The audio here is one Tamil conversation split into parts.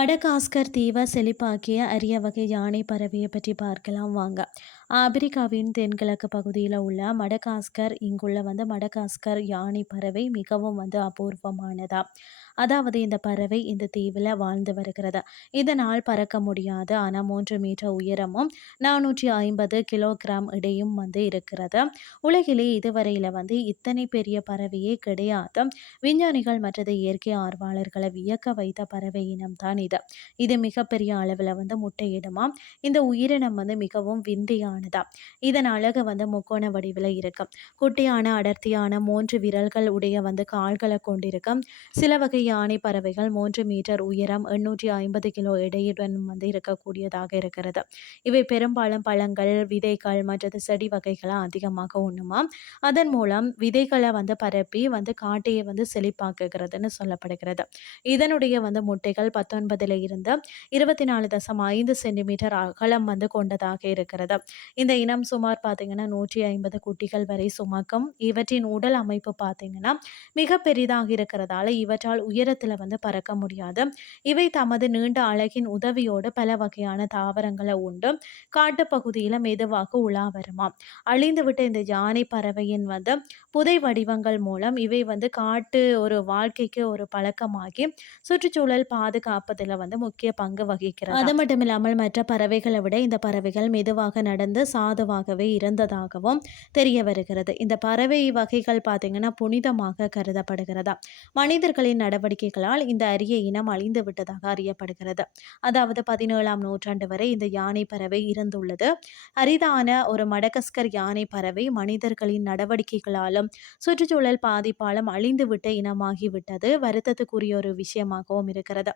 மடகாஸ்கர் தீவை செழிப்பாக்கிய அரிய வகை யானை பறவையை பற்றி பார்க்கலாம் வாங்க. ஆப்பிரிக்காவின் தென்கிழக்கு பகுதியில் உள்ள மடகாஸ்கர் இங்குள்ள வந்து மடகாஸ்கர் யானை பறவை மிகவும் வந்து அபூர்வமானதா? அதாவது இந்த பறவை இந்த தீவில் வாழ்ந்து வருகிறது? இதனால் பறக்க முடியாது. ஆனால் மூன்று மீட்டர் உயரமும் நானூற்றி ஐம்பது கிலோகிராம் இடையும் வந்து இருக்கிறது. உலகிலே இதுவரையில் வந்து இத்தனை பெரிய பறவையே கிடையாது. விஞ்ஞானிகள் மற்றது இயற்கை ஆர்வலர்களை வியக்க வைத்த பறவை இனம் தான் இது இது மிகப்பெரிய அளவில் வந்து முட்டையிடுமா? இந்த உயிரினம் வந்து மிகவும் விந்தையானதா? இதன் அழகு வந்து முக்கோண வடிவில் இருக்கும் குட்டியான அடர்த்தியான மூன்று விரல்கள் உடைய வந்து கால்களை கொண்டிருக்கும் சில வகை யானை பறவைகள் மூன்று மீட்டர் உயரம் எண்ணூற்றி ஐம்பது கிலோ எடையுடன் வந்து இருக்கக்கூடியதாக இருக்கிறது. இவை பெரும்பாலும் பழங்கள் விதைகள் மற்றது செடி வகைகளை அதிகமாக உண்ணுமாம் அதன் மூலம் விதைகளை வந்து பரப்பி வந்து காட்டையை வந்து செழிப்பாக்குகிறதுன்னு சொல்லப்படுகிறது. இதனுடைய வந்து முட்டைகள் பத்தொன்பது பத்தொன்பதுல இருந்து இருபத்தி நாலு தசம் ஐந்து சென்டிமீட்டர் அகலம் வந்து கொண்டதாக இருக்கிறது. இந்த இனம் சுமார் பார்த்தீங்கன்னா நூற்றி ஐம்பது குட்டிகள் வரை சுமக்கும். இவற்றின் உடல் அமைப்பு பார்த்தீங்கன்னா மிக பெரிதாக இருக்கிறதால இவற்றால் உயரத்தில் வந்து பறக்க முடியாது. இவை தமது நீண்ட அழகின் உதவியோடு பல வகையான தாவரங்களை உண்டு. காட்டுப்பகுதியில் மெதுவாக உலா வருமாம் அழிந்துவிட்ட இந்த யானை பறவையின் வந்து புதை வடிவங்கள் மூலம் இவை வந்து காட்டு ஒரு வாழ்க்கைக்கு ஒரு பழக்கமாகி சுற்றுச்சூழல் பாதுகாப்பது பாதுகாப்பதில் வந்து முக்கிய பங்கு வகிக்கிறது. அது மட்டும் இல்லாமல் மற்ற பறவைகளை விட இந்த பறவைகள் மெதுவாக நடந்து சாதுவாகவே இருந்ததாகவும் தெரிய வருகிறது. இந்த பறவை வகைகள் பார்த்தீங்கன்னா புனிதமாக கருதப்படுகிறதா? மனிதர்களின் நடவடிக்கைகளால் இந்த அரிய இனம் அழிந்து விட்டதாக அறியப்படுகிறது. அதாவது பதினேழாம் நூற்றாண்டு வரை இந்த யானை பறவை இருந்துள்ளது. அரிதான ஒரு மடகஸ்கர் யானை பறவை மனிதர்களின் நடவடிக்கைகளாலும் சுற்றுச்சூழல் பாதிப்பாலும் அழிந்துவிட்ட இனமாகிவிட்டது. வருத்தத்துக்குரிய ஒரு விஷயமாகவும் இருக்கிறது.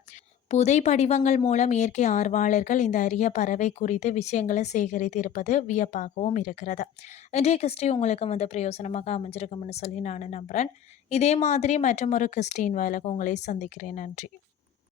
புதை படிவங்கள் மூலம் இயற்கை ஆர்வலர்கள் இந்த அரிய பறவை குறித்து விஷயங்களை சேகரித்து இருப்பது வியப்பாகவும் இருக்கிறது. இன்றைய கிறிஸ்டி உங்களுக்கு வந்து பிரயோசனமாக அமைஞ்சிருக்கும்னு சொல்லி நான் நம்புகிறேன் இதே மாதிரி மற்றும் ஒரு கிறிஸ்டின் வேலைக்கு உங்களை சந்திக்கிறேன். நன்றி.